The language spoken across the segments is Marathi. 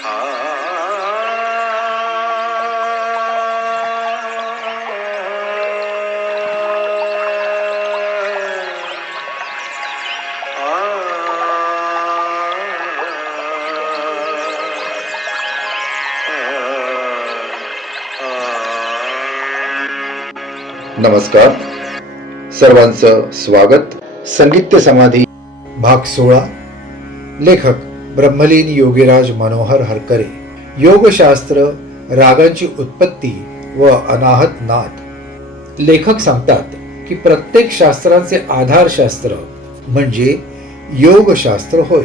नमस्कार, सर्वांचं स्वागत. संगीत समाधी भाग 16. लेखक ब्रह्मलीन योगीराज मनोहर हरकरे. योगशास्त्र, रागांची उत्पत्ती व अनाहत नाद. लेखक सांगतात की प्रत्येक शास्त्रांचे आधारशास्त्र म्हणजे योगशास्त्र होय.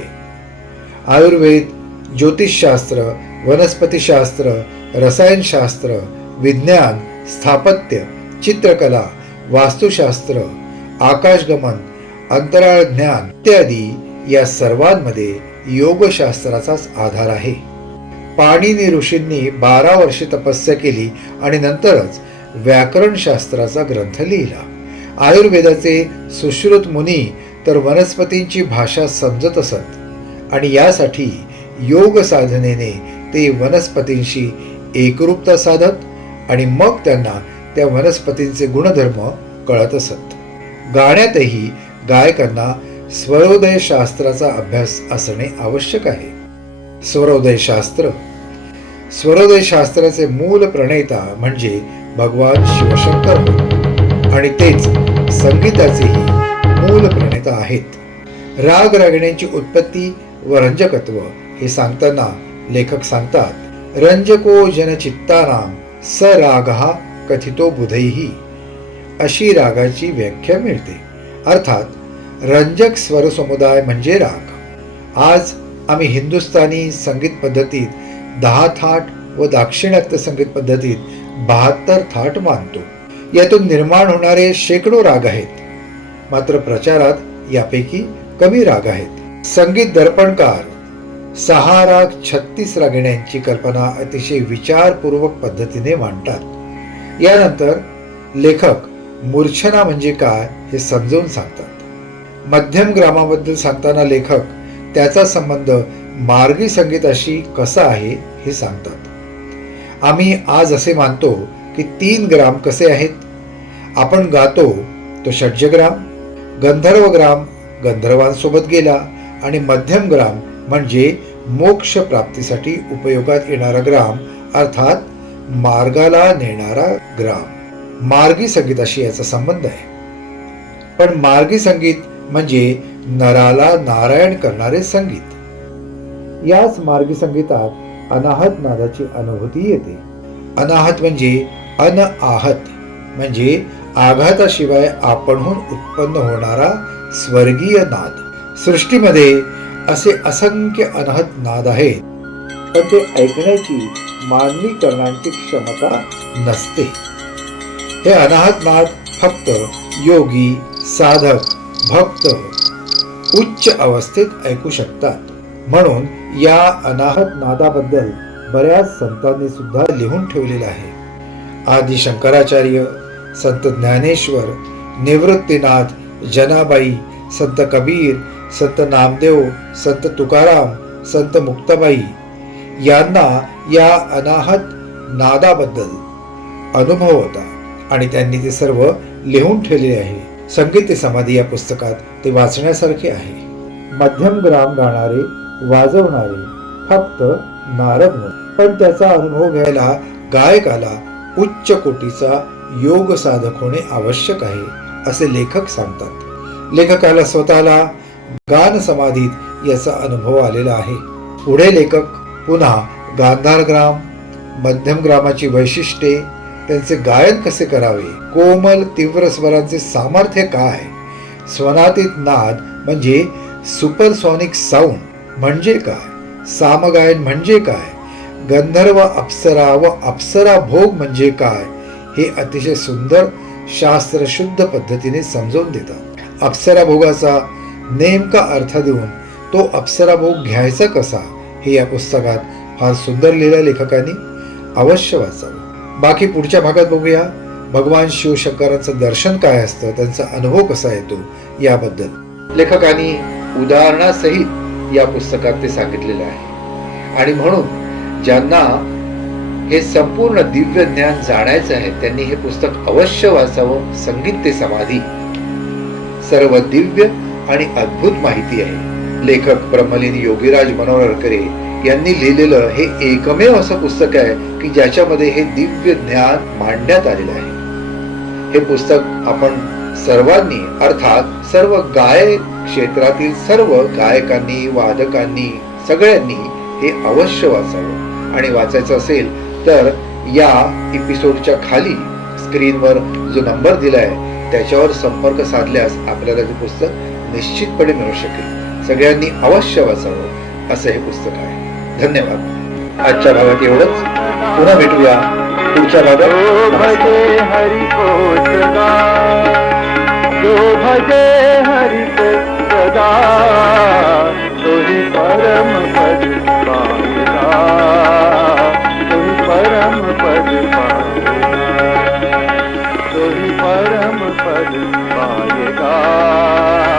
आयुर्वेद, ज्योतिषशास्त्र, वनस्पतीशास्त्र, रसायनशास्त्र, विज्ञान, स्थापत्य, चित्रकला, वास्तुशास्त्र, आकाशगमन, अंतराळ ज्ञान इत्यादी या सर्वांमध्ये योगशास्त्राचाच आधार आहे. पाणिनी ऋषींनी 12 वर्षे तपस्या केली आणि नंतरच व्याकरणशास्त्राचा ग्रंथ लिहिला. आयुर्वेदाचे सुश्रुत मुनी तर वनस्पतींची भाषा समजत असत आणि यासाठी योग साधनेने ते वनस्पतींशी एकरूपता साधत आणि मग त्यांना त्या वनस्पतींचे गुणधर्म कळत असत. गाण्यातही गायकांना स्वरोदय शास्त्राचा अभ्यास असणे आवश्यक आहे. स्वरोदय शास्त्र. स्वरोदय शास्त्राचे मूल प्रणेता म्हणजे भगवान शिवशंकर आणि तेच संगीताचेही मूल प्रणेता आहेत. राग रागिण्यांची उत्पत्ती व रंजकत्व हे सांगताना लेखक सांगतात, रंजको जनचित्तानां स रागः कथितो बुधैही. अशी रागाची व्याख्या मिळते. अर्थात रंजक स्वर समुदाय म्हणजे राग. आज आम्ही हिंदुस्थानी संगीत पद्धतीत 10 थाट व दाक्षिणात्य संगीत पद्धतीत 72 थाट मानतो. यातून निर्माण होणारे शेकडो राग आहेत, मात्र प्रचारात यापैकी कमी राग आहेत. संगीत दर्पणकार 6 राग 36 रागिण्यांची कल्पना अतिशय विचारपूर्वक पद्धतीने मांडतात. यानंतर लेखक मूर्छना म्हणजे काय हे समजावून सांगतात. मध्यम ग्रामाबद्दल सांगताना लेखक त्याचा संबंध मार्गी संगीताशी कसा आहे हे सांगतात. आम्ही आज असे मानतो की 3 ग्राम कसे आहेत. आपण गातो तो षड्जग्राम, गंधर्वग्राम गंधर्वांसोबत गेला आणि मध्यम ग्राम म्हणजे मोक्ष प्राप्तीसाठी उपयोगात येणारा ग्राम अर्थात मार्गाला नेणारा ग्राम. मार्गी संगीताशी याचा संबंध आहे. पण मार्गी संगीत म्हणजे नराला नारायण करणारे संगीत. याच मार्गी संगीतात अनाहत नादाची अनुभूती येते. अनाहत म्हणजे अनआहत म्हणजे आघाताशिवाय आपणहून उत्पन्न होणारा स्वर्गीय नाद. सृष्टीमध्ये असे असंख्य अनाहत नाद आहेत, पण ते ऐकण्याची मानवी करण्याची क्षमता नसते. हे अनाहत नाद फक्त योगी, साधक, भक्त उच्च अवस्थेत ऐकू शकतात. म्हणून या अनाहत नादाबद्दल बऱ्याच संतांनी सुद्धा लिहून ठेवलेलं आहे. आदि शंकराचार्य, संत ज्ञानेश्वर, निवृत्तीनाथ, जनाबाई, संत कबीर, संत नामदेव, संत तुकाराम, संत मुक्ताबाई यांना या अनाहत नादाबद्दल अनुभव होता आणि त्यांनी ते सर्व लिहून ठेवले आहे. संगीत समाधी या पुस्तकात ते वाचण्यासारखे आहे. मध्यम ग्राम गाणारे, वाजवणारे फक्त नारद, पण त्याचा अनुभव घ्यायला गायकाला उच्च कोटीचा योग साधक होणे आवश्यक आहे असे लेखक सांगतात. लेखकाला स्वतःला गान समाधीत याचा अनुभव आलेला आहे. पुढे लेखक पुन्हा गांधार ग्राम, मध्यम ग्रामाची वैशिष्ट्ये, त्यांचे गायन कसे करावे, कोमल तीव्र स्वरांचे सामर्थ्य काय, स्वनातीत नाद म्हणजे सुपरसॉनिक साऊंड म्हणजे काय, सामगायन म्हणजे काय, गंधर्व अप्सरा व अप्सरा भोग म्हणजे काय हे अतिशय सुंदर शास्त्रशुद्ध पद्धतीने समजावून देतात. अप्सरा भोगाचा नेमका अर्थ देऊन तो अप्सरा भोग घ्यायचा कसा हे या पुस्तकात फार सुंदर लिहिलं. लेखकांनी अवश्य वाचावं. बाकी पुढच्या भागात बघूया भगवान शिवशंकरांचं दर्शन काय असतं, त्यांचा अनुभव कसा येतो याबद्दल. लेखकांनी उदाहरणासहित या पुस्तकात ते सांगितलेलं आहे आणि म्हणून ज्यांना हे संपूर्ण दिव्य ज्ञान जाणायचं आहे त्यांनी हे पुस्तक अवश्य वाचावं. संगीत ते समाधी, सर्व दिव्य आणि अद्भुत माहिती आहे. लेखक ब्रह्मलीन योगीराज मनोहर हरकरे यांनी लिहिलेलं हे एकमेव असं पुस्तक आहे की ज्याच्यामध्ये हे दिव्य ज्ञान मांडण्यात आलेलं आहे. हे पुस्तक आपण सर्वांनी, अर्थात सर्व गायक क्षेत्रातील सर्व गायकांनी, वादकांनी, सगळ्यांनी हे अवश्य वाचावं. आणि वाचायचं असेल तर या एपिसोडच्या खाली स्क्रीनवर जो नंबर दिलाय त्याच्यावर संपर्क साधल्यास आपल्याला ते पुस्तक निश्चितपणे मिळू शकेल. सगळ्यांनी अवश्य वाचावं असं हे पुस्तक आहे. धन्यवाद. आजच्या भागात एवढंच. पुन्हा भेटूया पुढच्या भागात. भजे हरि को सदा, जो भजे हरि को सदा, तोहि परम पद पाएगा, तोहि परम पद पाएगा, तोहि परम पद पाएगा.